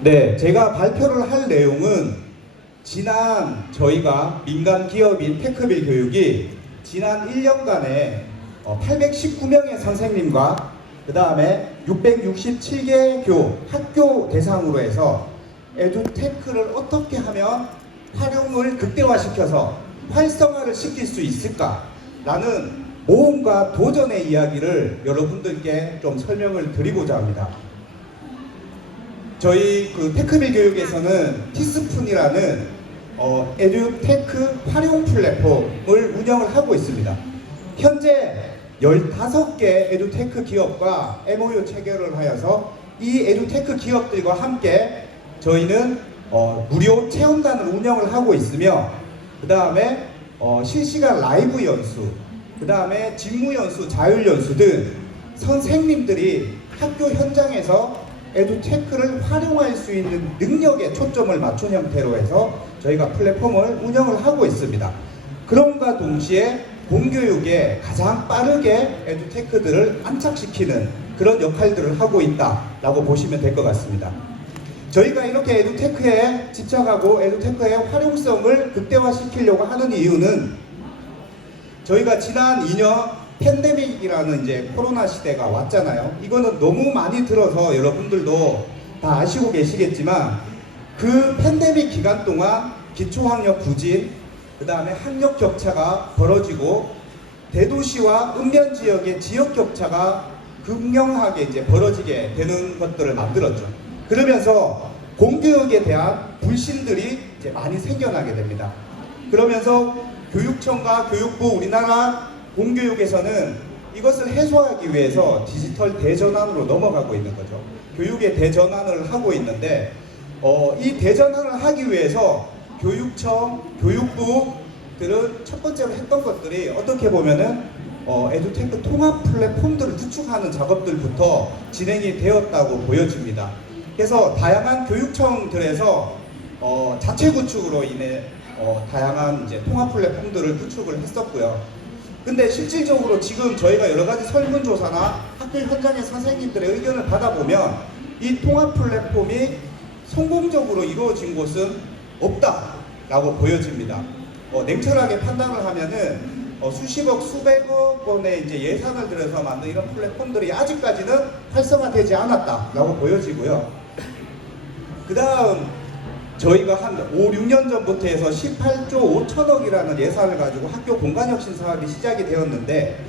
네, 제가 발표를 할 내용은 지난 저희가 민간 기업인 테크빌 교육이 지난 1년간에 819명의 선생님과 그 다음에 667개 학교 대상으로 해서 에듀테크를 어떻게 하면 활용을 극대화시켜서 활성화를 시킬 수 있을까라는 모험과 도전의 이야기를 여러분들께 좀 설명을 드리고자 합니다. 저희 테크빌 교육에서는 티스푼이라는 에듀테크 활용 플랫폼을 운영을 하고 있습니다. 현재 15개 에듀테크 기업과 MOU 체결을 하여서 이 에듀테크 기업들과 함께 저희는 무료 체험단을 운영을 하고 있으며 그 다음에 실시간 라이브 연수, 그 다음에 직무 연수, 자율 연수 등 선생님들이 학교 현장에서 에듀테크를 활용할 수 있는 능력에 초점을 맞춘 형태로 해서 저희가 플랫폼을 운영을 하고 있습니다. 그럼과 동시에 공교육에 가장 빠르게 에듀테크들을 안착시키는 그런 역할들을 하고 있다라고 보시면 될 것 같습니다. 저희가 이렇게 에듀테크에 집착하고 에듀테크의 활용성을 극대화시키려고 하는 이유는 저희가 지난 2년 팬데믹이라는 이제 코로나 시대가 왔잖아요. 이거는 너무 많이 들어서 여러분들도 다 아시고 계시겠지만 그 팬데믹 기간 동안 기초학력 부진, 그 다음에 학력 격차가 벌어지고 대도시와 읍면 지역의 지역 격차가 극명하게 이제 벌어지게 되는 것들을 만들었죠. 그러면서 공교육에 대한 불신들이 이제 많이 생겨나게 됩니다. 그러면서 교육청과 교육부, 우리나라 공교육에서는 이것을 해소하기 위해서 디지털 대전환으로 넘어가고 있는 거죠. 교육의 대전환을 하고 있는데 이 대전환을 하기 위해서 교육청, 교육부들은 첫 번째로 했던 것들이 어떻게 보면은 에듀테크 통합 플랫폼들을 구축하는 작업들부터 진행이 되었다고 보여집니다. 그래서 다양한 교육청들에서 자체 구축으로 인해 다양한 이제 통합 플랫폼들을 구축을 했었고요. 근데 실질적으로 지금 저희가 여러 가지 설문조사나 학교 현장의 선생님들의 의견을 받아보면 이 통합 플랫폼이 성공적으로 이루어진 곳은 없다라고 보여집니다. 냉철하게 판단을 하면은 수십억, 수백억 원의 이제 예산을 들여서 만든 이런 플랫폼들이 아직까지는 활성화되지 않았다라고 보여지고요. 그 다음 저희가 한 5, 6년 전부터 해서 18조 5천억이라는 예산을 가지고 학교 공간혁신 사업이 시작이 되었는데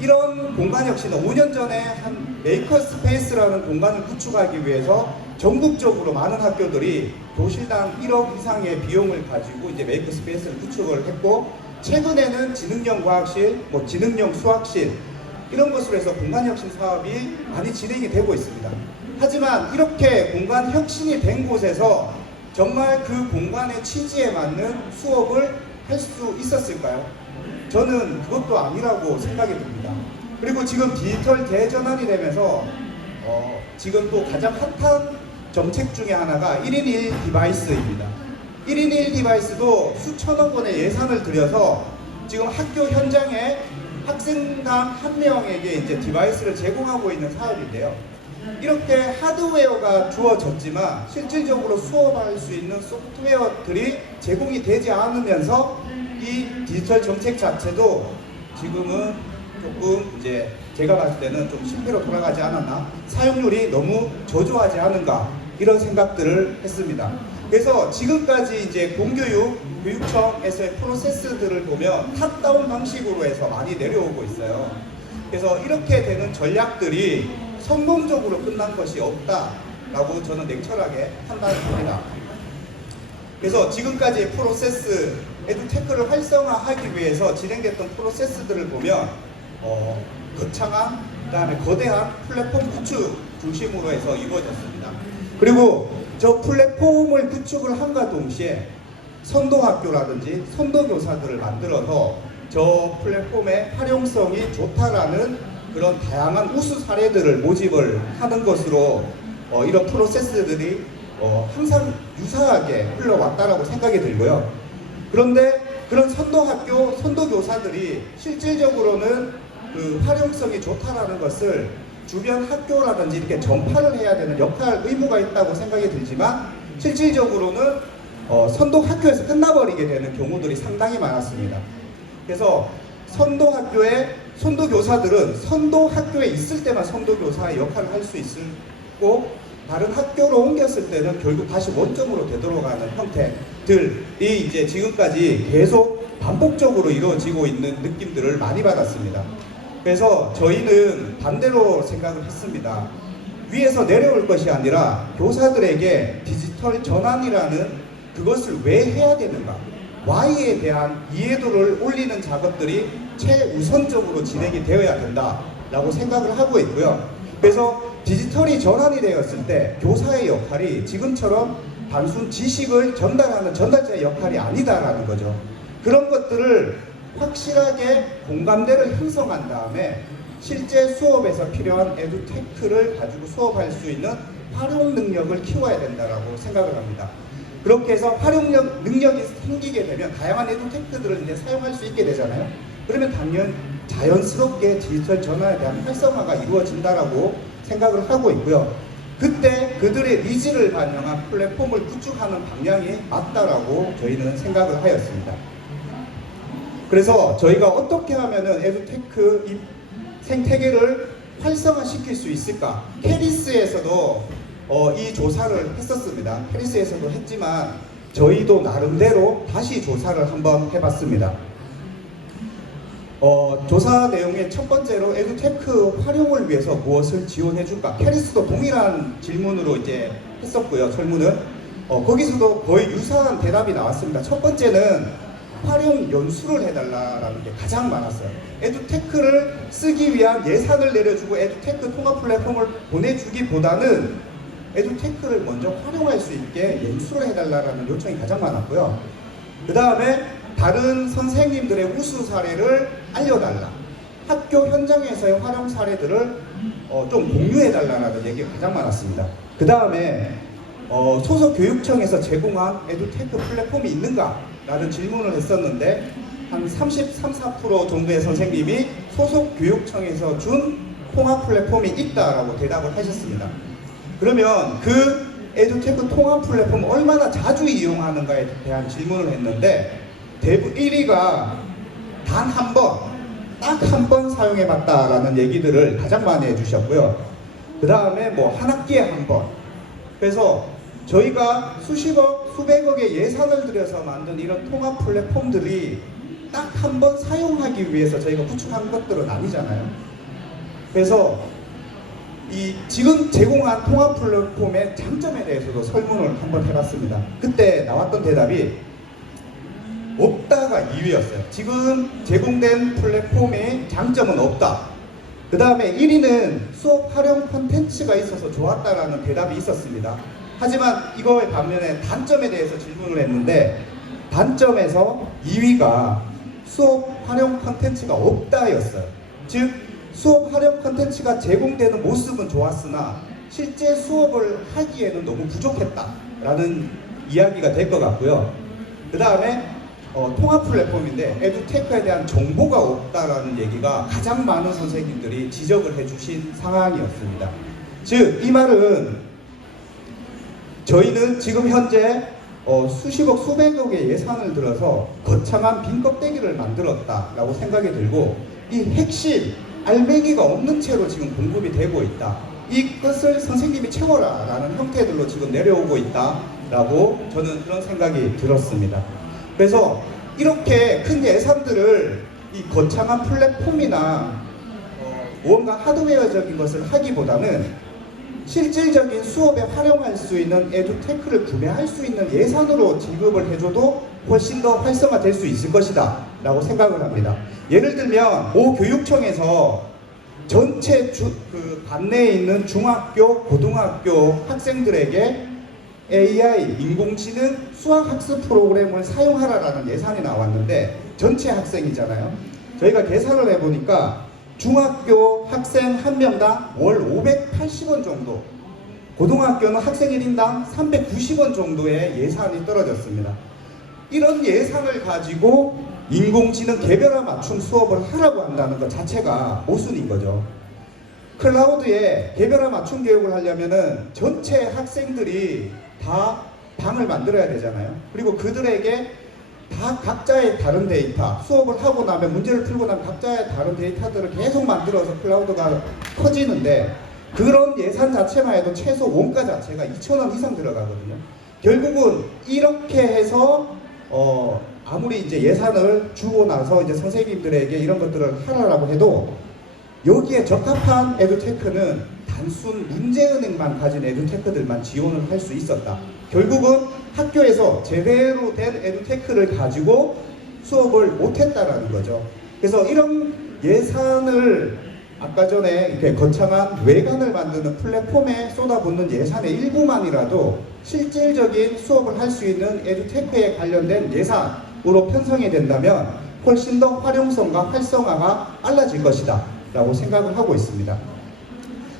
이런 공간혁신은 5년 전에 한 메이커스페이스라는 공간을 구축하기 위해서 전국적으로 많은 학교들이 교실당 1억 이상의 비용을 가지고 이제 메이커스페이스를 구축을 했고 최근에는 지능형 과학실, 지능형 수학실 이런 것으로 해서 공간혁신 사업이 많이 진행이 되고 있습니다. 하지만 이렇게 공간혁신이 된 곳에서 정말 그 공간의 취지에 맞는 수업을 할 수 있었을까요? 저는 그것도 아니라고 생각이 듭니다. 그리고 지금 디지털 대전환이 되면서 지금 또 가장 핫한 정책 중에 하나가 1인 1 디바이스입니다. 1인 1 디바이스도 수천억 원의 예산을 들여서 지금 학교 현장에 학생당 한 명에게 이제 디바이스를 제공하고 있는 사업인데요. 이렇게 하드웨어가 주어졌지만 실질적으로 수업할 수 있는 소프트웨어들이 제공이 되지 않으면서 이 디지털 정책 자체도 지금은 조금 이제 제가 봤을 때는 좀 실패로 돌아가지 않았나, 사용률이 너무 저조하지 않은가 이런 생각들을 했습니다. 그래서 지금까지 이제 공교육, 교육청에서의 프로세스들을 보면 탑다운 방식으로 해서 많이 내려오고 있어요. 그래서 이렇게 되는 전략들이 성공적으로 끝난 것이 없다라고 저는 냉철하게 판단합니다. 그래서 지금까지의 프로세스, 에듀테크를 활성화하기 위해서 진행됐던 프로세스들을 보면 거창한, 그 다음에 거대한 플랫폼 구축 중심으로 해서 이루어졌습니다. 그리고 저 플랫폼을 구축을 함과 동시에 선도학교라든지 선도교사들을 만들어서 저 플랫폼의 활용성이 좋다라는 그런 다양한 우수 사례들을 모집을 하는 것으로 이런 프로세스들이 항상 유사하게 흘러왔다라고 생각이 들고요. 그런데 그런 선도학교, 선도교사들이 실질적으로는 그 활용성이 좋다라는 것을 주변 학교라든지 이렇게 전파를 해야 되는 역할, 의무가 있다고 생각이 들지만 실질적으로는 선도 학교에서 끝나버리게 되는 경우들이 상당히 많았습니다. 그래서 선도 학교의 선도 교사들은 선도 학교에 있을 때만 선도 교사의 역할을 할 수 있고 다른 학교로 옮겼을 때는 결국 다시 원점으로 되돌아가는 형태들이 이제 지금까지 계속 반복적으로 이루어지고 있는 느낌들을 많이 받았습니다. 그래서 저희는 반대로 생각을 했습니다. 위에서 내려올 것이 아니라 교사들에게 디지털 전환이라는 그것을 왜 해야 되는가, Y에 대한 이해도를 올리는 작업들이 최우선적으로 진행이 되어야 된다라고 생각을 하고 있고요. 그래서 디지털이 전환이 되었을 때 교사의 역할이 지금처럼 단순 지식을 전달하는 전달자의 역할이 아니다라는 거죠. 그런 것들을 확실하게 공감대를 형성한 다음에 실제 수업에서 필요한 에듀테크를 가지고 수업할 수 있는 활용 능력을 키워야 된다라고 생각을 합니다. 그렇게 해서 활용 능력이 생기게 되면 다양한 에듀테크들을 이제 사용할 수 있게 되잖아요. 그러면 당연 자연스럽게 디지털 전환에 대한 활성화가 이루어진다라고 생각을 하고 있고요. 그때 그들의 니즈를 반영한 플랫폼을 구축하는 방향이 맞다라고 저희는 생각을 하였습니다. 그래서 저희가 어떻게 하면은 에듀테크 이 생태계를 활성화시킬 수 있을까? 캐리스에서도 이 조사를 했었습니다. 캐리스에서도 했지만 저희도 나름대로 다시 조사를 한번 해봤습니다. 조사 내용의 첫 번째로 에듀테크 활용을 위해서 무엇을 지원해줄까? 캐리스도 동일한 질문으로 이제 했었고요. 설문은 거기서도 거의 유사한 대답이 나왔습니다. 첫 번째는 활용 연수를 해달라는 게 가장 많았어요. 에듀테크를 쓰기 위한 예산을 내려주고 에듀테크 통합 플랫폼을 보내주기보다는 에듀테크를 먼저 활용할 수 있게 연수를 해달라는 요청이 가장 많았고요. 그 다음에 다른 선생님들의 우수 사례를 알려달라. 학교 현장에서의 활용 사례들을 좀 공유해달라는 얘기가 가장 많았습니다. 그 다음에 소속 교육청에서 제공한 에듀테크 플랫폼이 있는가? 라는 질문을 했었는데 한 33, 4% 정도의 선생님이 소속 교육청에서 준 통합 플랫폼이 있다라고 대답을 하셨습니다. 그러면 그 에듀테크 통합 플랫폼을 얼마나 자주 이용하는가에 대한 질문을 했는데 대부분 1위가 단 한 번, 딱 한 번 사용해 봤다라는 얘기들을 가장 많이 해주셨고요. 그 다음에 뭐 한 학기에 한 번. 그래서 저희가 수십억, 수백억의 예산을 들여서 만든 이런 통합 플랫폼들이 딱 한 번 사용하기 위해서 저희가 구축한 것들은 아니잖아요. 그래서 이 지금 제공한 통합 플랫폼의 장점에 대해서도 설문을 한번 해봤습니다. 그때 나왔던 대답이 없다가 2위였어요. 지금 제공된 플랫폼의 장점은 없다. 그 다음에 1위는 수업 활용 콘텐츠가 있어서 좋았다라는 대답이 있었습니다. 하지만 이거의 반면에 단점에 대해서 질문을 했는데 단점에서 2위가 수업 활용 콘텐츠가 없다였어요. 즉 수업 활용 콘텐츠가 제공되는 모습은 좋았으나 실제 수업을 하기에는 너무 부족했다라는 이야기가 될 것 같고요. 그 다음에 통합 플랫폼인데 에듀테크에 대한 정보가 없다라는 얘기가 가장 많은 선생님들이 지적을 해주신 상황이었습니다. 즉 이 말은 저희는 지금 현재 수십억 수백억의 예산을 들어서 거창한 빈 껍데기를 만들었다라고 생각이 들고 이 핵심 알맹이가 없는 채로 지금 공급이 되고 있다. 이것을 선생님이 채워라 라는 형태들로 지금 내려오고 있다라고 저는 그런 생각이 들었습니다. 그래서 이렇게 큰 예산들을 이 거창한 플랫폼이나 무언가 하드웨어적인 것을 하기보다는 실질적인 수업에 활용할 수 있는 에듀테크를 구매할 수 있는 예산으로 지급을 해줘도 훨씬 더 활성화될 수 있을 것이다 라고 생각을 합니다. 예를 들면 모 교육청에서 전체 그 반내에 있는 중학교, 고등학교 학생들에게 AI, 인공지능 수학학습 프로그램을 사용하라라는 예산이 나왔는데 전체 학생이잖아요. 저희가 계산을 해보니까 중학교 학생 한 명당 월 580원 정도, 고등학교는 학생 1인당 390원 정도의 예산이 떨어졌습니다. 이런 예산을 가지고 인공지능 개별화 맞춤 수업을 하라고 한다는 것 자체가 모순인 거죠. 클라우드에 개별화 맞춤 교육을 하려면은 전체 학생들이 다 방을 만들어야 되잖아요. 그리고 그들에게 다 각자의 다른 데이터, 수업을 하고 나면 문제를 풀고 나면 각자의 다른 데이터들을 계속 만들어서 클라우드가 커지는데, 그런 예산 자체만 해도 최소 원가 자체가 2,000원 이상 들어가거든요. 결국은 이렇게 해서 아무리 이제 예산을 주고 나서 이제 선생님들에게 이런 것들을 하라고 해도 여기에 적합한 에듀테크는 단순 문제은행만 가진 에듀테크들만 지원을 할 수 있었다. 결국은 학교에서 제대로 된 에듀테크를 가지고 수업을 못했다라는 거죠. 그래서 이런 예산을 아까 전에 이렇게 거창한 외관을 만드는 플랫폼에 쏟아붓는 예산의 일부만이라도 실질적인 수업을 할 수 있는 에듀테크에 관련된 예산으로 편성이 된다면 훨씬 더 활용성과 활성화가 빨라질 것이다 라고 생각을 하고 있습니다.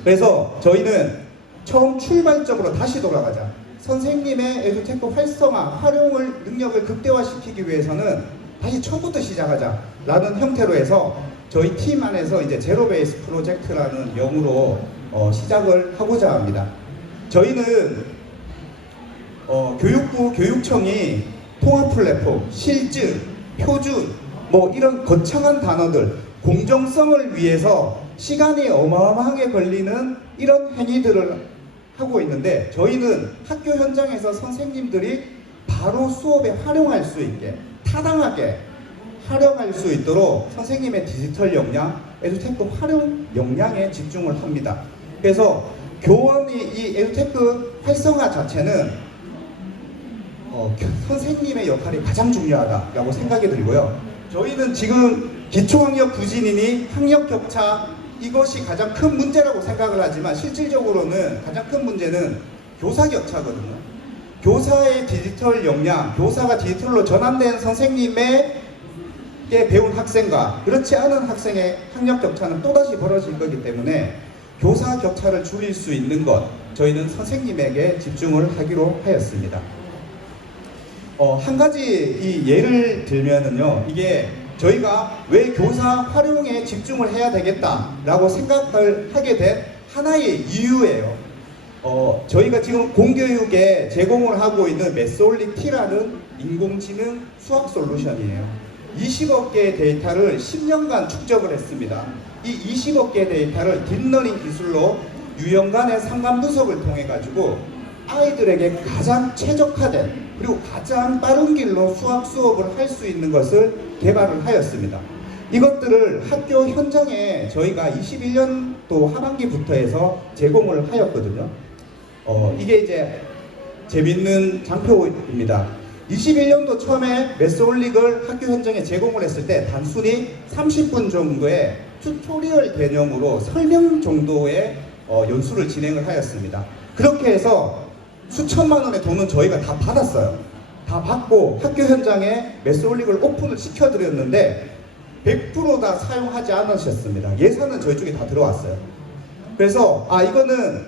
그래서 저희는 처음 출발점으로 다시 돌아가자. 선생님의 에듀테크 활성화, 활용을 능력을 극대화시키기 위해서는 다시 처음부터 시작하자 라는 형태로 해서 저희 팀 안에서 이제 제로 베이스 프로젝트라는 명으로 시작을 하고자 합니다. 저희는 교육부 교육청이 통합 플랫폼, 실증, 표준 뭐 이런 거창한 단어들, 공정성을 위해서 시간이 어마어마하게 걸리는 이런 행위들을 하고 있는데, 저희는 학교 현장에서 선생님들이 바로 수업에 활용할 수 있게, 타당하게 활용할 수 있도록 선생님의 디지털 역량, 에듀테크 활용 역량에 집중을 합니다. 그래서 교원이 이 에듀테크 활성화 자체는 선생님의 역할이 가장 중요하다라고 생각이 들고요. 저희는 지금 기초학력 부진이니 학력 격차, 이것이 가장 큰 문제라고 생각을 하지만 실질적으로는 가장 큰 문제는 교사 격차거든요. 교사의 디지털 역량, 교사가 디지털로 전환된 선생님의 배운 학생과 그렇지 않은 학생의 학력 격차는 또다시 벌어질 거기 때문에 교사 격차를 줄일 수 있는 것, 저희는 선생님에게 집중을 하기로 하였습니다. 한 가지 이 예를 들면은요, 이게 저희가 왜 교사 활용에 집중을 해야 되겠다라고 생각을 하게 된 하나의 이유예요. 저희가 지금 공교육에 제공을 하고 있는 메소리티라는 인공지능 수학 솔루션이에요. 20억 개의 데이터를 10년간 축적을 했습니다. 이 20억 개의 데이터를 딥러닝 기술로 유형간의 상관 분석을 통해 가지고 아이들에게 가장 최적화된 그리고 가장 빠른 길로 수학 수업을 할 수 있는 것을 개발을 하였습니다. 이것들을 학교 현장에 저희가 21년도 하반기부터 해서 제공을 하였거든요. 이게 이제 재밌는 장표입니다. 21년도 처음에 메소올릭을 학교 현장에 제공을 했을 때 단순히 30분 정도의 튜토리얼 개념으로 설명 정도의 연수를 진행을 하였습니다. 그렇게 해서 수천만 원의 돈은 저희가 다 받았어요. 다 받고 학교 현장에 메소올릭을 오픈을 시켜드렸는데 100% 다 사용하지 않으셨습니다. 예산은 저희 쪽에 다 들어왔어요. 그래서 이거는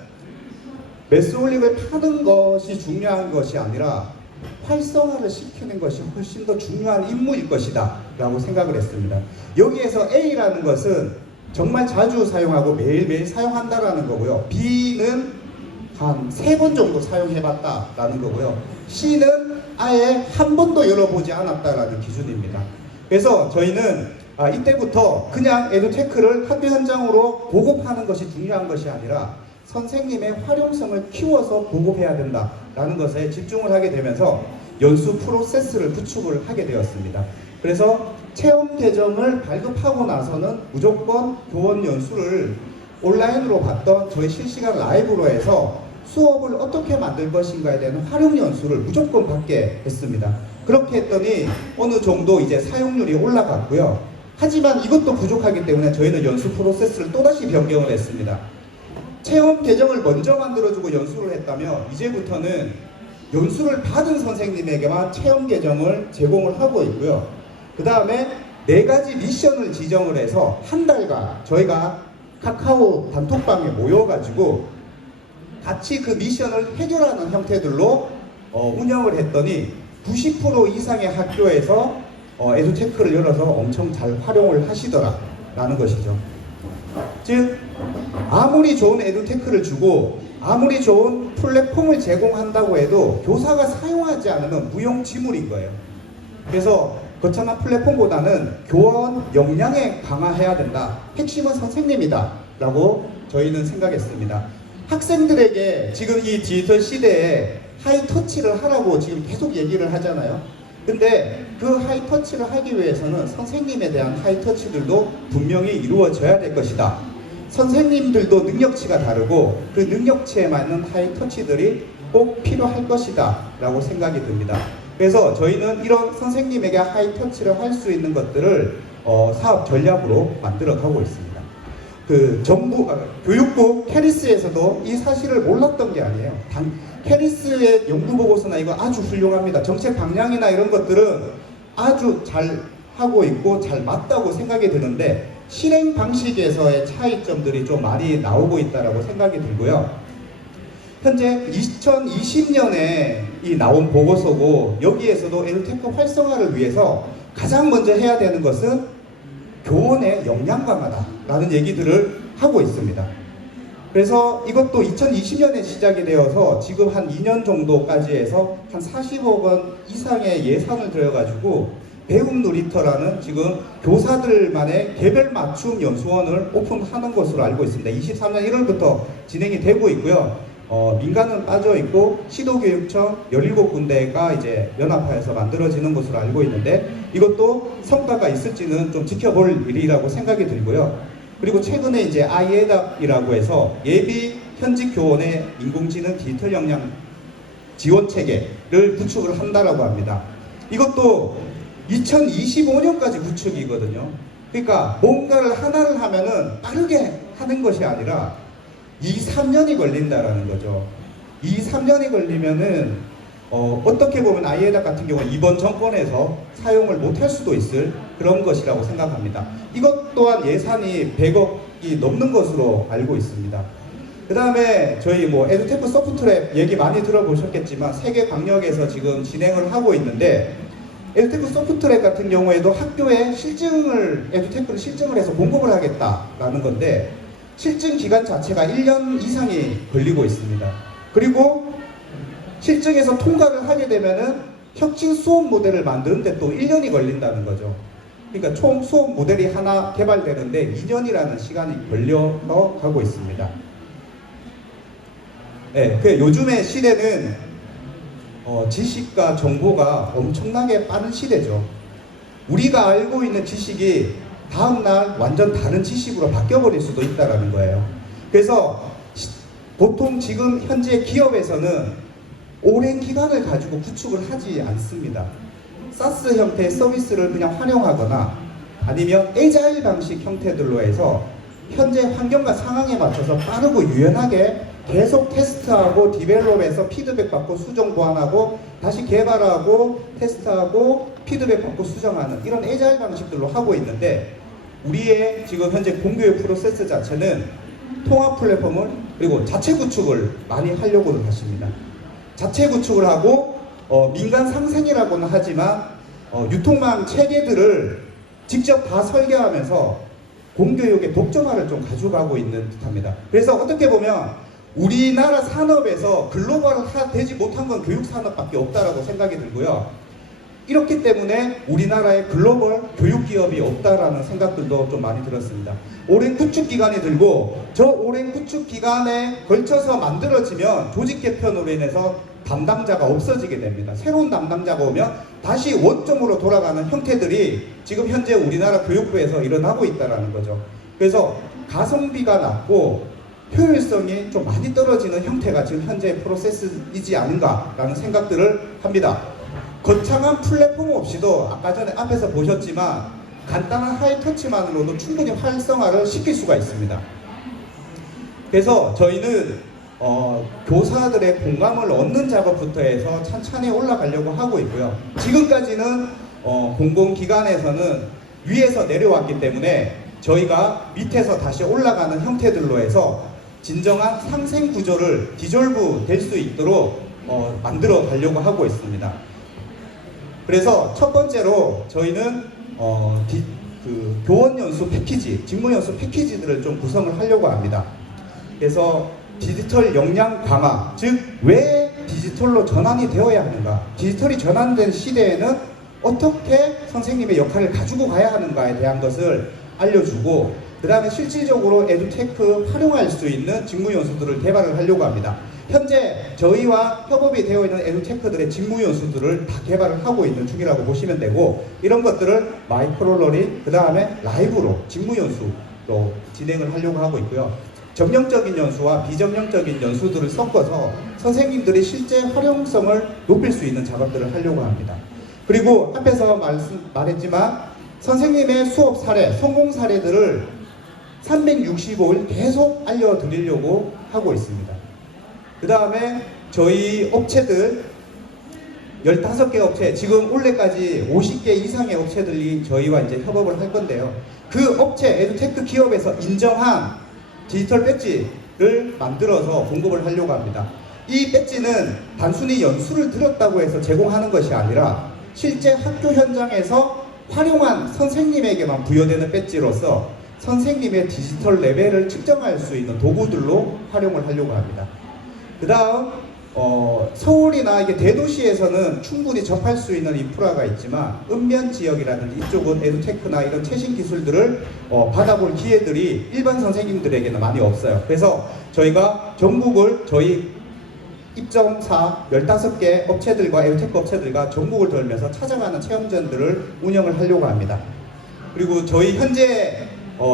메소올릭을 파는 것이 중요한 것이 아니라 활성화를 시키는 것이 훨씬 더 중요한 임무일 것이다 라고 생각을 했습니다. 여기에서 A라는 것은 정말 자주 사용하고 매일매일 사용한다라는 거고요. B는 한 3번 정도 사용해봤다 라는 거고요. C는 아예 한 번도 열어보지 않았다라는 기준입니다. 그래서 저희는 이때부터 그냥 에듀테크를 학교 현장으로 보급하는 것이 중요한 것이 아니라 선생님의 활용성을 키워서 보급해야 된다라는 것에 집중을 하게 되면서 연수 프로세스를 구축을 하게 되었습니다. 그래서 체험 계정을 발급하고 나서는 무조건 교원 연수를 온라인으로 봤던 저희 실시간 라이브로 해서 수업을 어떻게 만들 것인가에 대한 활용 연수를 무조건 받게 했습니다. 그렇게 했더니 어느 정도 이제 사용률이 올라갔고요. 하지만 이것도 부족하기 때문에 저희는 연수 프로세스를 또다시 변경을 했습니다. 체험 계정을 먼저 만들어주고 연수를 했다면 이제부터는 연수를 받은 선생님에게만 체험 계정을 제공을 하고 있고요. 그 다음에 4가지 미션을 지정을 해서 한 달간 저희가 카카오 단톡방에 모여가지고 같이 그 미션을 해결하는 형태들로 운영을 했더니 90% 이상의 학교에서 에듀테크를 열어서 엄청 잘 활용을 하시더라라는 것이죠. 즉 아무리 좋은 에듀테크를 주고 아무리 좋은 플랫폼을 제공한다고 해도 교사가 사용하지 않으면 무용지물인 거예요. 그래서 거창한 플랫폼보다는 교원 역량에 강화해야 된다. 핵심은 선생님이다 라고 저희는 생각했습니다. 학생들에게 지금 이 디지털 시대에 하이터치를 하라고 지금 계속 얘기를 하잖아요. 근데 그 하이터치를 하기 위해서는 선생님에 대한 하이터치들도 분명히 이루어져야 될 것이다. 선생님들도 능력치가 다르고 그 능력치에 맞는 하이터치들이 꼭 필요할 것이다 라고 생각이 듭니다. 그래서 저희는 이런 선생님에게 하이터치를 할 수 있는 것들을 사업 전략으로 만들어 가고 있습니다. 교육부 캐리스에서도 이 사실을 몰랐던 게 아니에요. 캐리스의 연구보고서나 이거 아주 훌륭합니다. 정책 방향이나 이런 것들은 아주 잘 하고 있고 잘 맞다고 생각이 드는데 실행 방식에서의 차이점들이 좀 많이 나오고 있다고 생각이 들고요. 현재 2020년에 나온 보고서고 여기에서도 에듀테크 활성화를 위해서 가장 먼저 해야 되는 것은 교원의 역량 강화다라는 얘기들을 하고 있습니다. 그래서 이것도 2020년에 시작이 되어서 지금 한 2년 정도까지 해서 한 40억 원 이상의 예산을 들여가지고 배움 놀이터라는 지금 교사들만의 개별 맞춤 연수원을 오픈하는 것으로 알고 있습니다. 23년 1월부터 진행이 되고 있고요. 민간은 빠져 있고 시도교육청 17군데가 이제 연합하여서 만들어지는 것으로 알고 있는데 이것도 성과가 있을지는 좀 지켜볼 일이라고 생각이 들고요. 그리고 최근에 이제 아이에답이라고 해서 예비 현직 교원의 인공지능 디지털 역량 지원 체계를 구축을 한다라고 합니다. 이것도 2025년까지 구축이거든요. 그러니까 뭔가를 하나를 하면은 빠르게 하는 것이 아니라 2-3년이 걸린다라는 거죠. 2-3년이 걸리면은 어떻게 보면 아이에답 같은 경우는 이번 정권에서 사용을 못할 수도 있을 그런 것이라고 생각합니다. 이것 또한 예산이 100억이 넘는 것으로 알고 있습니다. 그 다음에 저희 에듀테크 소프트랩 얘기 많이 들어보셨겠지만 세계 강력에서 지금 진행을 하고 있는데 에듀테크 소프트랩 같은 경우에도 학교에 에듀테크를 실증을 해서 공급을 하겠다라는 건데 실증 기간 자체가 1년 이상이 걸리고 있습니다. 그리고 실증에서 통과를 하게 되면은 혁신 수업 모델을 만드는데 또 1년이 걸린다는 거죠. 그러니까 총 수업 모델이 하나 개발되는데 2년이라는 시간이 걸려서 가고 있습니다. 네, 요즘의 시대는 지식과 정보가 엄청나게 빠른 시대죠. 우리가 알고 있는 지식이 다음날 완전 다른 지식으로 바뀌어버릴 수도 있다는 거예요. 그래서 보통 지금 현재 기업에서는 오랜 기간을 가지고 구축을 하지 않습니다. 사스 형태의 서비스를 그냥 활용하거나 아니면 에자일 방식 형태들로 해서 현재 환경과 상황에 맞춰서 빠르고 유연하게 계속 테스트하고 디벨롭해서 피드백 받고 수정 보완하고 다시 개발하고 테스트하고 피드백 받고 수정하는 이런 에자일 방식들로 하고 있는데 우리의 지금 현재 공교육 프로세스 자체는 통합 플랫폼을 그리고 자체 구축을 많이 하려고는 하십니다. 자체 구축을 하고 민간 상생이라고는 하지만 유통망 체계들을 직접 다 설계하면서 공교육의 독점화를 좀 가져가고 있는 듯합니다. 그래서 어떻게 보면 우리나라 산업에서 글로벌화 되지 못한 건 교육 산업밖에 없다라고 생각이 들고요. 이렇기 때문에 우리나라에 글로벌 교육 기업이 없다라는 생각들도 좀 많이 들었습니다. 오랜 구축 기간이 들고 저 오랜 구축 기간에 걸쳐서 만들어지면 조직 개편으로 인해서 담당자가 없어지게 됩니다. 새로운 담당자가 오면 다시 원점으로 돌아가는 형태들이 지금 현재 우리나라 교육부에서 일어나고 있다는 거죠. 그래서 가성비가 낮고 효율성이 좀 많이 떨어지는 형태가 지금 현재 프로세스이지 않은가라는 생각들을 합니다. 거창한 플랫폼 없이도 아까 전에 앞에서 보셨지만 간단한 하이터치만으로도 충분히 활성화를 시킬 수가 있습니다. 그래서 저희는 교사들의 공감을 얻는 작업부터 해서 천천히 올라가려고 하고 있고요. 지금까지는 공공기관에서는 위에서 내려왔기 때문에 저희가 밑에서 다시 올라가는 형태들로 해서 진정한 상생 구조를 디졸브 될 수 있도록 만들어 가려고 하고 있습니다. 그래서 첫 번째로 저희는 교원 연수 패키지, 직무 연수 패키지들을 좀 구성을 하려고 합니다. 그래서 디지털 역량 강화, 즉 왜 디지털로 전환이 되어야 하는가, 디지털이 전환된 시대에는 어떻게 선생님의 역할을 가지고 가야 하는가에 대한 것을 알려주고, 그 다음에 실질적으로 에듀테크 활용할 수 있는 직무 연수들을 개발을 하려고 합니다. 현재 저희와 협업이 되어 있는 에듀테크들의 직무 연수들을 다 개발을 하고 있는 중이라고 보시면 되고, 이런 것들을 마이크로러닝, 그 다음에 라이브로 직무 연수로 진행을 하려고 하고 있고요. 정령적인 연수와 비정령적인 연수들을 섞어서 선생님들이 실제 활용성을 높일 수 있는 작업들을 하려고 합니다. 그리고 앞에서 말했지만 선생님의 수업 사례, 성공 사례들을 365일 계속 알려드리려고 하고 있습니다. 그 다음에 저희 업체들 15개 업체, 지금 올해까지 50개 이상의 업체들이 저희와 이제 협업을 할 건데요. 그 업체, 에듀테크 기업에서 인정한 디지털 배지를 만들어서 공급을 하려고 합니다. 이 배지는 단순히 연수를 들었다고 해서 제공하는 것이 아니라 실제 학교 현장에서 활용한 선생님에게만 부여되는 배지로서 선생님의 디지털 레벨을 측정할 수 있는 도구들로 활용을 하려고 합니다. 그 다음 서울이나 이게 대도시에서는 충분히 접할 수 있는 인프라가 있지만 읍면 지역이라든지 이쪽은 에듀테크나 이런 최신 기술들을 받아볼 기회들이 일반 선생님들에게는 많이 없어요. 그래서 저희가 전국을 저희 입점사 15개 업체들과 에듀테크 업체들과 전국을 돌면서 찾아가는 체험전들을 운영을 하려고 합니다. 그리고 저희 현재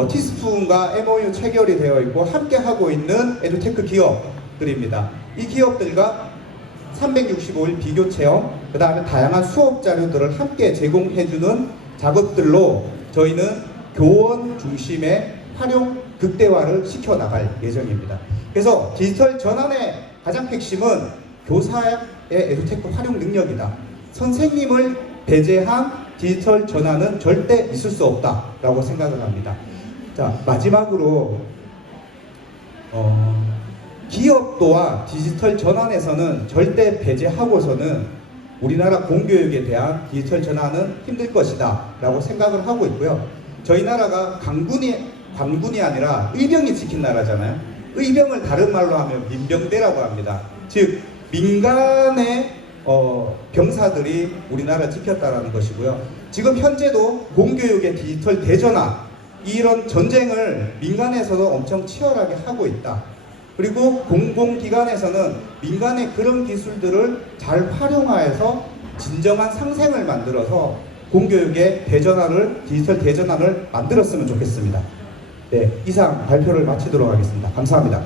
티스푼과 MOU 체결이 되어 있고 함께 하고 있는 에듀테크 기업들입니다. 이 기업들과 365일 비교 체험, 그 다음에 다양한 수업 자료들을 함께 제공해주는 작업들로 저희는 교원 중심의 활용 극대화를 시켜나갈 예정입니다. 그래서 디지털 전환의 가장 핵심은 교사의 에듀테크 활용 능력이다. 선생님을 배제한 디지털 전환은 절대 있을 수 없다라고 생각을 합니다. 자, 마지막으로 기업도와 디지털 전환에서는 절대 배제하고서는 우리나라 공교육에 대한 디지털 전환은 힘들 것이다 라고 생각을 하고 있고요. 저희 나라가 관군이 아니라 의병이 지킨 나라잖아요. 의병을 다른 말로 하면 민병대라고 합니다. 즉 민간의 병사들이 우리나라를 지켰다라는 것이고요. 지금 현재도 공교육의 디지털 대전환, 이런 전쟁을 민간에서도 엄청 치열하게 하고 있다. 그리고 공공기관에서는 민간의 그런 기술들을 잘 활용하여서 진정한 상생을 만들어서 공교육의 대전환을, 디지털 대전환을 만들었으면 좋겠습니다. 네, 이상 발표를 마치도록 하겠습니다. 감사합니다.